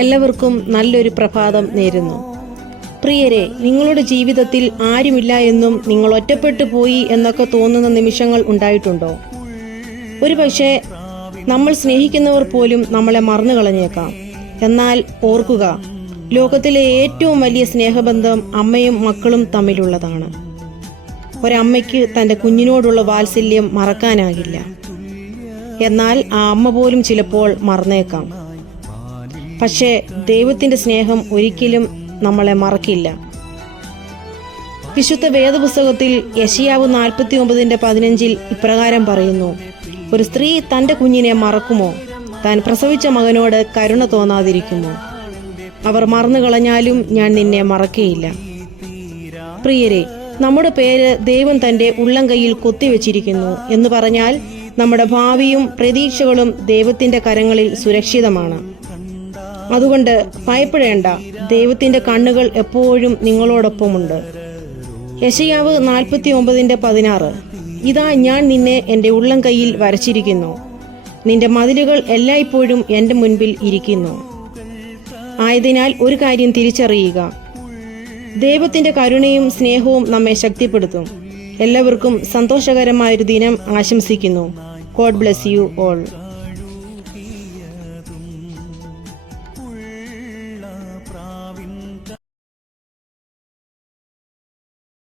എല്ലാവർക്കും നല്ലൊരു പ്രഭാതം നേരുന്നു. പ്രിയരെ, നിങ്ങളുടെ ജീവിതത്തിൽ ആരുമില്ല എന്നും നിങ്ങൾ ഒറ്റപ്പെട്ടു പോയി എന്നൊക്കെ തോന്നുന്ന നിമിഷങ്ങൾ ഉണ്ടായിട്ടുണ്ടോ? ഒരുപക്ഷെ നമ്മൾ സ്നേഹിക്കുന്നവർ പോലും നമ്മളെ മറന്നു കളഞ്ഞേക്കാം. എന്നാൽ ഓർക്കുക, ലോകത്തിലെ ഏറ്റവും വലിയ സ്നേഹബന്ധം അമ്മയും മക്കളും തമ്മിലുള്ളതാണ്. ഒരമ്മയ്ക്ക് തൻ്റെ കുഞ്ഞിനോടുള്ള വാത്സല്യം മറക്കാനാകില്ല. എന്നാൽ ആ അമ്മ പോലും ചിലപ്പോൾ മറന്നേക്കാം. പക്ഷേ ദൈവത്തിൻ്റെ സ്നേഹം ഒരിക്കലും നമ്മളെ മറക്കില്ല. വിശുദ്ധ വേദപുസ്തകത്തിൽ യെശയ്യാവ് 49:15 ഇപ്രകാരം പറയുന്നു: ഒരു സ്ത്രീ തൻ്റെ കുഞ്ഞിനെ മറക്കുമോ? താൻ പ്രസവിച്ച മകനോട് കരുണ തോന്നാതിരിക്കുമോ? അവർ മറന്നു കളഞ്ഞാലും ഞാൻ നിന്നെ മറക്കുകയില്ല. പ്രിയരെ, നമ്മുടെ പേര് ദൈവം തൻ്റെ ഉള്ളം കൈയിൽ കൊത്തിവെച്ചിരിക്കുന്നു എന്ന് പറഞ്ഞാൽ നമ്മുടെ ഭാവിയും പ്രതീക്ഷകളും ദൈവത്തിൻ്റെ കരങ്ങളിൽ സുരക്ഷിതമാണ്. അതുകൊണ്ട് ഭയപ്പെടേണ്ട, ദൈവത്തിൻ്റെ കണ്ണുകൾ എപ്പോഴും നിങ്ങളോടൊപ്പമുണ്ട്. യെശയ്യാവ് 49:16 ഇതാ, ഞാൻ നിന്നെ എൻ്റെ ഉള്ളം കൈയിൽ വരച്ചിരിക്കുന്നു, നിന്റെ മതിലുകൾ എല്ലായ്പ്പോഴും എൻ്റെ മുൻപിൽ ഇരിക്കുന്നു. ആയതിനാൽ ഒരു കാര്യം തിരിച്ചറിയുക, ദൈവത്തിൻ്റെ കരുണയും സ്നേഹവും നമ്മെ ശക്തിപ്പെടുത്തും. എല്ലാവർക്കും സന്തോഷകരമായൊരു ദിനം ആശംസിക്കുന്നു. God bless you all.